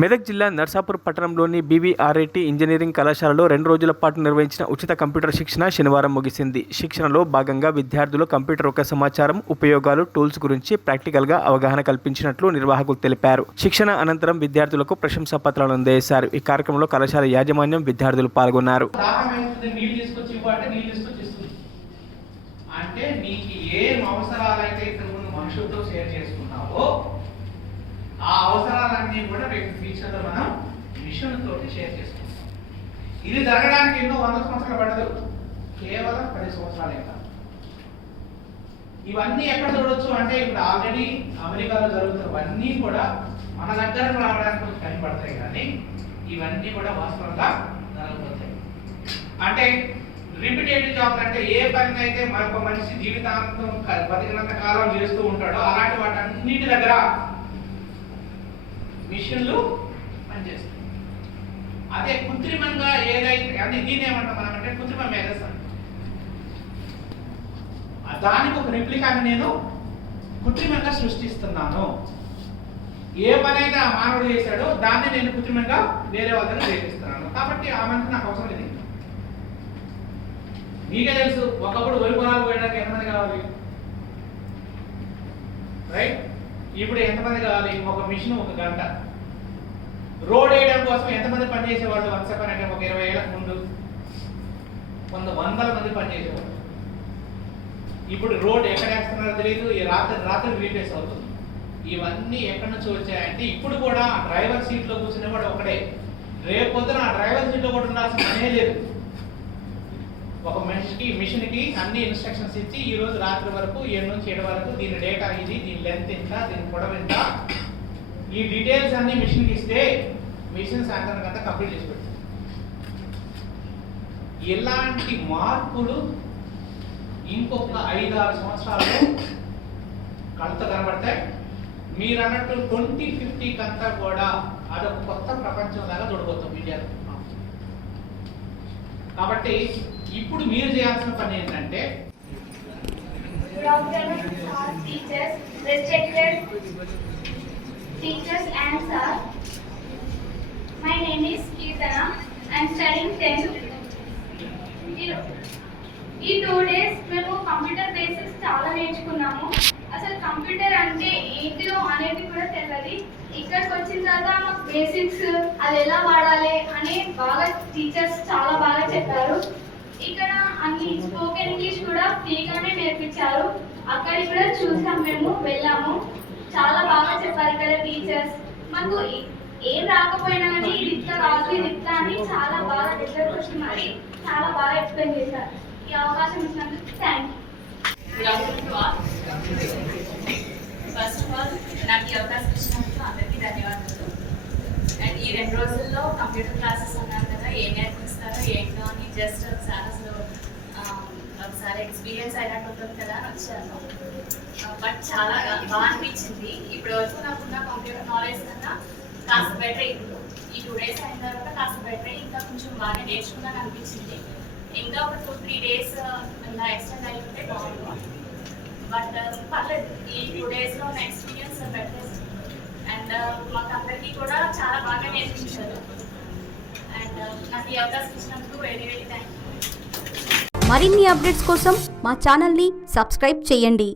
మెదక్ జిల్లా నర్సాపూర్ పట్టణంలోని BVRIT engineering కళాశాలలో 2 రోజుల పాటు నిర్వహించిన ఉచిత కంప్యూటర్ శిక్షణ శనివారం ముగిసింది. శిక్షణలో భాగంగా విద్యార్థులు కంప్యూటర్ యొక్క సమాచారం, ఉపయోగాలు, టూల్స్ గురించి ప్రాక్టికల్గా అవగాహన కల్పించినట్లు నిర్వాహకులు తెలిపారు. శిక్షణ అనంతరం విద్యార్థులకు ప్రశంసా పత్రాలు అందజేశారు. ఈ కార్యక్రమంలో కళాశాల యాజమాన్యం, విద్యార్థులు పాల్గొన్నారు. అంటే నీకు ఏం అవసరాలైతే ఇక్కడ ముందు మనుషులతో షేర్ చేసుకున్నావో ఆ అవసరాలన్నీ కూడా రేపు ఫ్యూచర్లో మనం మిషన్ తోటి షేర్ చేసుకుంటాం. ఇది జరగడానికి ఎన్నో 100 సంవత్సరాలు పడదు, కేవలం 10 సంవత్సరాలే కాదు. ఇవన్నీ ఎక్కడ చూడొచ్చు అంటే ఇప్పుడు ఆల్రెడీ అమెరికాలో జరుగుతున్నవన్నీ కూడా మన దగ్గర రావడానికి కొంచెం టైం పడతాయి, కానీ ఇవన్నీ కూడా వాస్తవంగా జరగబోతాయి. అంటే రిపిటేటివ్ జాబ్ అంటే ఏ పని అయితే మరొక మనిషి జీవితాంతం బతికినంత కాలం చేస్తూ ఉంటాడో అలాంటి వాటి అన్నిటి దగ్గర మిషన్లు పనిచేస్తాయి. అదే కృత్రిమంగా ఏదైతే అంటే దీన్ని ఏమంటాం మనం అంటే కృత్రిమ మేధస్సు. దానికి ఒక రిప్లికాని నేను కృత్రిమంగా సృష్టిస్తున్నాను. ఏ పని అయితే ఆ మానవుడు చేశాడో దాన్ని నేను కృత్రిమంగా వేరే వాళ్ళ దగ్గర చేపిస్తున్నాను. కాబట్టి ఆ మనిషి నాకు అవసరం లేదు. మీకే తెలుసు, ఒకప్పుడు వరి పొలాలు పోయడానికి ఎంతమంది కావాలి, రైట్? ఇప్పుడు ఎంతమంది కావాలి? ఒక మిషన్ 1 గంట. రోడ్ వేయడం కోసం ఎంతమంది పనిచేసేవాళ్ళు? వన్స్ అపాన్ అంటే ఒక 20 ఏళ్ళకు ముందు 100 మంది పనిచేసేవాళ్ళు. ఇప్పుడు రోడ్ ఎక్కడ వేస్తున్నారో తెలియదు, ఈ రాత్రి రీప్లేస్ అవుతుంది. ఇవన్నీ ఎక్కడి నుంచి వచ్చాయంటే ఇప్పుడు కూడా డ్రైవర్ సీట్లో కూర్చునేవాడు ఒకడే. రేపు పొద్దున ఆ డ్రైవర్ సీట్లో కూడా ఉండాల్సిన పనే లేదు. ఒక మనిషికి మిషన్కి అన్ని ఇన్స్ట్రక్షన్స్ ఇచ్చి ఈ రోజు రాత్రి వరకు 7 నుంచి 7 వరకు దీని డేటా ఇది, దీని లెంత్ ఎంత, దీని పొడవు ఎంత, ఈ డీటెయిల్స్ అన్ని మిషన్కి ఇస్తే మిషన్ సాయంత్రం అంతా కంప్లీట్ చేసి పెడుతుంది. ఎలాంటి మార్పులు ఇంకొక 5-6 సంవత్సరాల్లో కళ్ళతో కనబడతాయి. మీరు అన్నట్టు 2050 కంతా కూడా అదొక కొత్త ప్రపంచం లాగా చూడబోతాం ఇండియాలో. కాబట్టి ఇప్పుడు మీరు చేయాల్సిన పని ఏంటంటే teachers and sir, my name is Keertana. I am studying 10th. ఈ 2 days మేము కంప్యూటర్ బేసిక్స్ చాలా నేర్చుకున్నాము. అసలు కంప్యూటర్ అంటే ఏంటిదో అనేది కూడా తెలియదు. ఇక్కడికి వచ్చిన తర్వాత మాకు బేసిక్స్ అది ఎలా వాడాలి అని బాగా టీచర్స్ చాలా బాగా చెప్పారు. ఇక్కడ అన్ని స్పోకెన్ ఇంగ్లీష్ కూడా ఫ్రీగానే నేర్పించారు. అక్కడికి కూడా చూసాం, మేము వెళ్ళాము. చాలా బాగా చెప్పారు ఇక్కడ టీచర్స్. మాకు ఏం రాకపోయినా కానీ ఇది ఇట్లా కాదు, ఇది ఇట్లా అని చాలా బాగా దగ్గరకు వచ్చి మరి చాలా బాగా ఎక్స్ప్లెయిన్ చేశారు. ఈ అవకాశం ఇచ్చినందుకు thank you. First of all నాకు ఈ అవకాశం ఇచ్చినందుకు అందరికీ ధన్యవాదాలు. అండ్ ఈ 2 రోజుల్లో కంప్యూటర్ క్లాసెస్ అన్నారు కదా, ఏం నేర్పిస్తారో ఏంటో అని జస్ట్ ఒకసారి ఎక్స్పీరియన్స్ అయినట్టు ఉంటుంది కదా అని వచ్చాను. బట్ చాలా బాగా అనిపించింది. ఇప్పటి వరకు నాకున్న కంప్యూటర్ నాలెడ్జ్ కన్నా కాస్త బెటర్ ఇప్పుడు ఈ 2 days అయిన తర్వాత కాస్త బెటర్, ఇంకా కొంచెం బాగా నేర్చుకున్నాను అనిపించింది. ఇంకా ఒక 2-3 days ఇలా ఎక్స్టెండ్ అయి ఉంటే బాగుంటుంది. బట్ పర్లేదు, ఈ 2 daysలో నా ఎక్స్పీరియన్స్ బెటర్. అండ్ మాకు అందరికీ కూడా చాలా బాగా నేర్పించారు. అండ్ నాకు ఈ అవకాశం ఇచ్చినందుకు వెరీ వెరీ థ్యాంక్ యూ. మరిన్ని అప్డేట్స్ కోసం మా ఛానల్ని సబ్స్క్రైబ్ చేయండి.